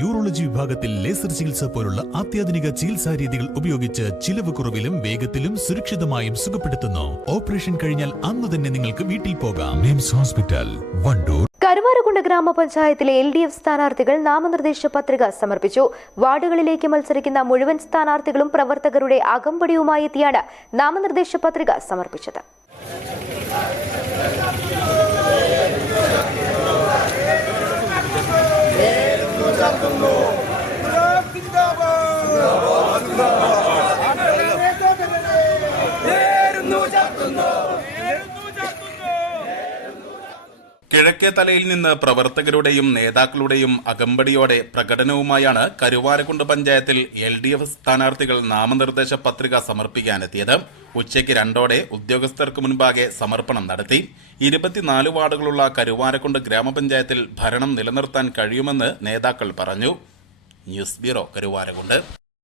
Urology വിഭാഗത്തിൽ laser ചികിത്സ പോലുള്ള അത്യാധുനിക ചികിത്സാ രീതികൾ ഉപയോഗിച്ച് ചിലവ് കുറവിലും വേഗത്തിലും സുരക്ഷിതമായും സുഖപ്പെടുത്തുന്നു. ഓപ്പറേഷൻ കഴിഞ്ഞാൽ അന്ന് തന്നെ നിങ്ങൾക്ക് വീട്ടിൽ പോകാം. മിംസ് ഹോസ്പിറ്റൽ, വണ്ടൂർ. കരുവാരക്കുണ്ട് ഗ്രാമപഞ്ചായത്തിലെ LDF സ്ഥാനാർത്ഥികൾ നാമനിർദ്ദേശ പത്രിക സമർപ്പിച്ചു. വാർഡുകളിലേക്ക് മത്സരിക്കുന്ന മുഴുവൻ സ്ഥാനാർത്ഥികളും പ്രവർത്തകരുടെ അകമ്പടിയുമായി എത്തിയാണ് നാമനിർദ്ദേശ പത്രിക സമർപ്പിച്ചത്. കിഴക്കേതലയിൽ നിന്ന് പ്രവർത്തകരുടെയും നേതാക്കളുടെയും അകമ്പടിയോടെ പ്രകടനവുമായാണ് കരുവാരക്കുണ്ട് പഞ്ചായത്തിൽ LDF സ്ഥാനാർത്ഥികൾ നാമനിർദ്ദേശ പത്രിക സമർപ്പിക്കാനെത്തിയത്. ഉച്ചയ്ക്ക് 2 ഉദ്യോഗസ്ഥർക്ക് മുൻപാകെ സമർപ്പണം നടത്തി. 24 വാർഡുകളുള്ള കരുവാരക്കുണ്ട് ഗ്രാമപഞ്ചായത്തിൽ ഭരണം നിലനിർത്താൻ കഴിയുമെന്ന് നേതാക്കൾ പറഞ്ഞു. News bureau, Karuvarakundu.